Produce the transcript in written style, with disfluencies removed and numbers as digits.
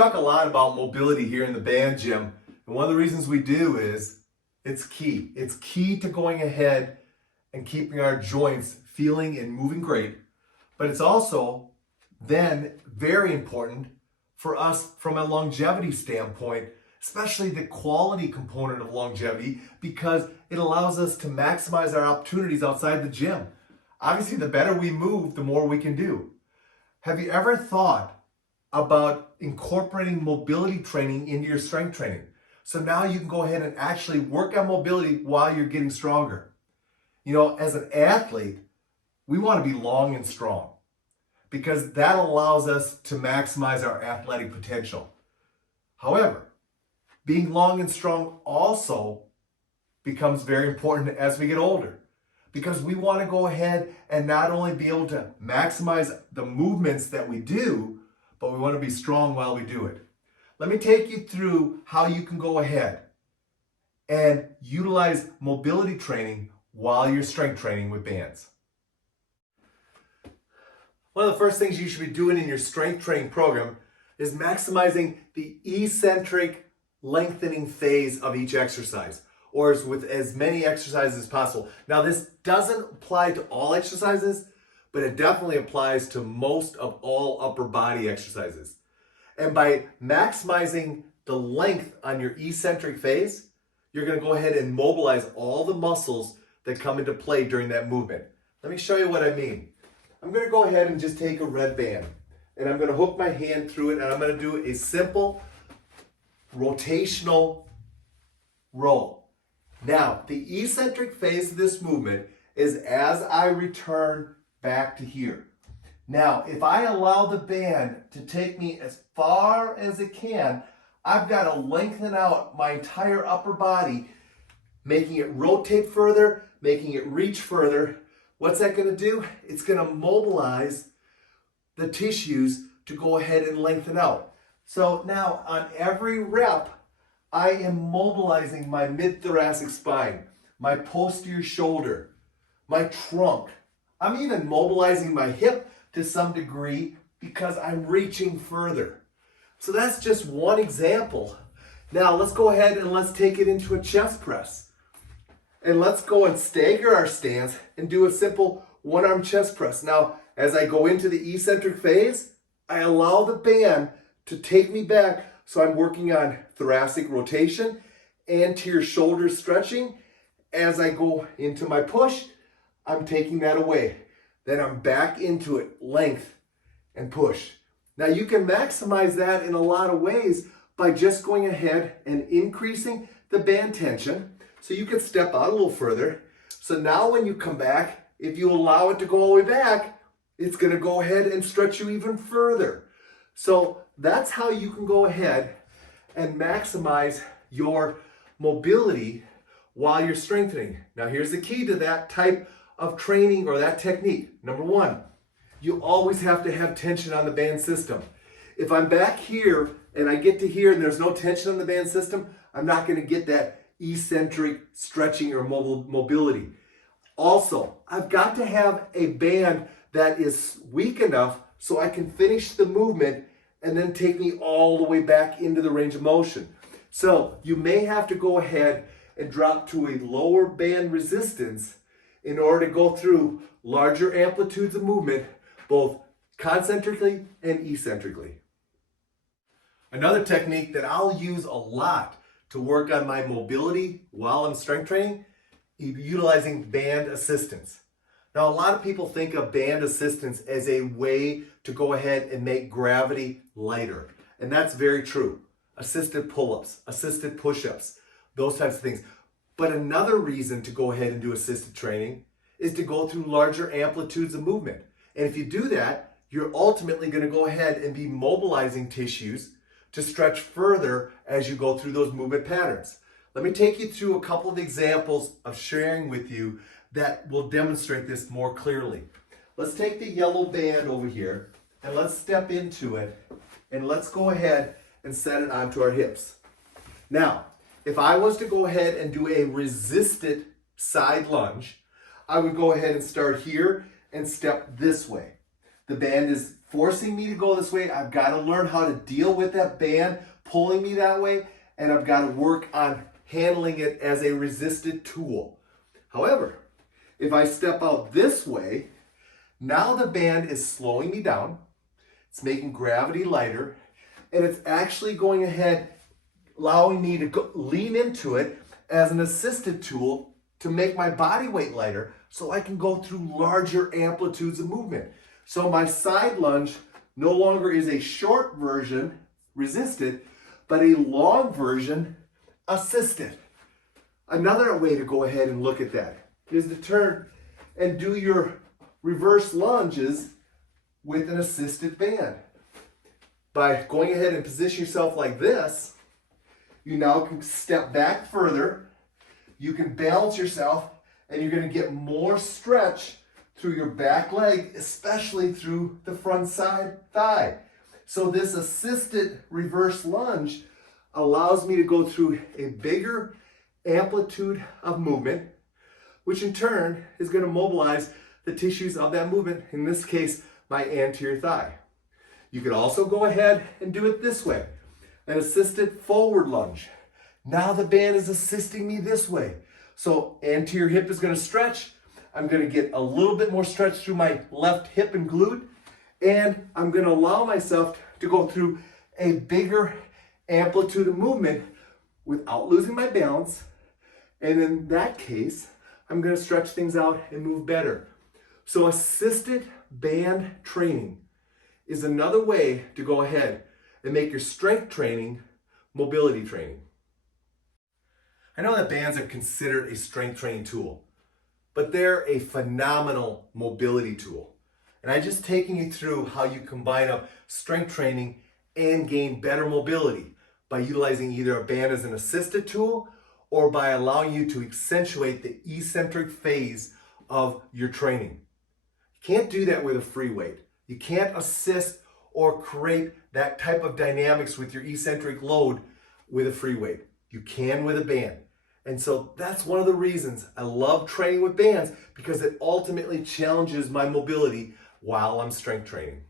talk a lot about mobility here in the band gym, and one of the reasons we do is it's key. It's key to going ahead and keeping our joints feeling and moving great, but it's also then very important for us from a longevity standpoint, especially the quality component of longevity, because it allows us to maximize our opportunities outside the gym. Obviously, the better we move, the more we can do. Have you ever thought about incorporating mobility training into your strength training? So now you can go ahead and actually work on mobility while you're getting stronger. You know, as an athlete, we want to be long and strong because that allows us to maximize our athletic potential. However, being long and strong also becomes very important as we get older, because we want to go ahead and not only be able to maximize the movements that we do, but we want to be strong while we do it. Let me take you through how you can go ahead and utilize mobility training while you're strength training with bands. One of the first things you should be doing in your strength training program is maximizing the eccentric lengthening phase of each exercise, or with as many exercises as possible. Now, this doesn't apply to all exercises, but it definitely applies to most of all upper body exercises. And by maximizing the length on your eccentric phase, you're going to go ahead and mobilize all the muscles that come into play during that movement. Let me show you what I mean. I'm going to go ahead and just take a red band, and I'm going to hook my hand through it, and I'm going to do a simple rotational roll. Now, the eccentric phase of this movement is as I return back to here. Now, if I allow the band to take me as far as it can, I've got to lengthen out my entire upper body, making it rotate further, making it reach further. What's that going to do? It's going to mobilize the tissues to go ahead and lengthen out. So now on every rep, I am mobilizing my mid-thoracic spine, my posterior shoulder, my trunk. I'm even mobilizing my hip to some degree because I'm reaching further. So that's just one example. Now let's go ahead and let's take it into a chest press. And let's go and stagger our stance and do a simple one-arm chest press. Now, as I go into the eccentric phase, I allow the band to take me back. So I'm working on thoracic rotation, anterior shoulder stretching. As I go into my push, I'm taking that away. Then I'm back into it, length and push. Now you can maximize that in a lot of ways by just going ahead and increasing the band tension. So you can step out a little further. So now when you come back, if you allow it to go all the way back, it's going to go ahead and stretch you even further. So that's how you can go ahead and maximize your mobility while you're strengthening. Now here's the key to that type of training or that technique. Number one, you always have to have tension on the band system. If I'm back here and I get to here and there's no tension on the band system, I'm not going to get that eccentric stretching or mobility. Also, I've got to have a band that is weak enough so I can finish the movement and then take me all the way back into the range of motion. So you may have to go ahead and drop to a lower band resistance in order to go through larger amplitudes of movement, both concentrically and eccentrically. Another technique that I'll use a lot to work on my mobility while I'm strength training is utilizing band assistance. Now, a lot of people think of band assistance as a way to go ahead and make gravity lighter. And that's very true. Assisted pull-ups, assisted push-ups, those types of things. But another reason to go ahead and do assisted training is to go through larger amplitudes of movement. And if you do that, you're ultimately going to go ahead and be mobilizing tissues to stretch further as you go through those movement patterns. Let me take you through a couple of examples of sharing with you that will demonstrate this more clearly. Let's take the yellow band over here and let's step into it and let's go ahead and set it onto our hips. Now, if I was to go ahead and do a resisted side lunge, I would go ahead and start here and step this way. the band is forcing me to go this way. I've got to learn how to deal with that band pulling me that way, and I've got to work on handling it as a resisted tool. However, if I step out this way, now the band is slowing me down, it's making gravity lighter, and it's actually going ahead, allowing me to lean into it as an assisted tool to make my body weight lighter so I can go through larger amplitudes of movement. So my side lunge no longer is a short version, resisted, but a long version, assisted. Another way to go ahead and look at that is to turn and do your reverse lunges with an assisted band. By going ahead and position yourself like this, you now can step back further, you can balance yourself, and you're going to get more stretch through your back leg, especially through the front side thigh. So this assisted reverse lunge allows me to go through a bigger amplitude of movement, which in turn is going to mobilize the tissues of that movement, in this case, my anterior thigh. You could also go ahead and do it this way, an assisted forward lunge. Now the band is assisting me this way. So anterior hip is going to stretch. I'm going to get a little bit more stretch through my left hip and glute, and I'm going to allow myself to go through a bigger amplitude of movement without losing my balance. And in that case, I'm going to stretch things out and move better. So assisted band training is another way to go ahead and make your strength training mobility training. I know that bands are considered a strength training tool, but they're a phenomenal mobility tool. And I'm just taking you through how you combine up strength training and gain better mobility by utilizing either a band as an assisted tool or by allowing you to accentuate the eccentric phase of your training. You can't do that with a free weight. You can't assist or create that type of dynamics with your eccentric load with a free weight. You can with a band. And so that's one of the reasons I love training with bands, because it ultimately challenges my mobility while I'm strength training.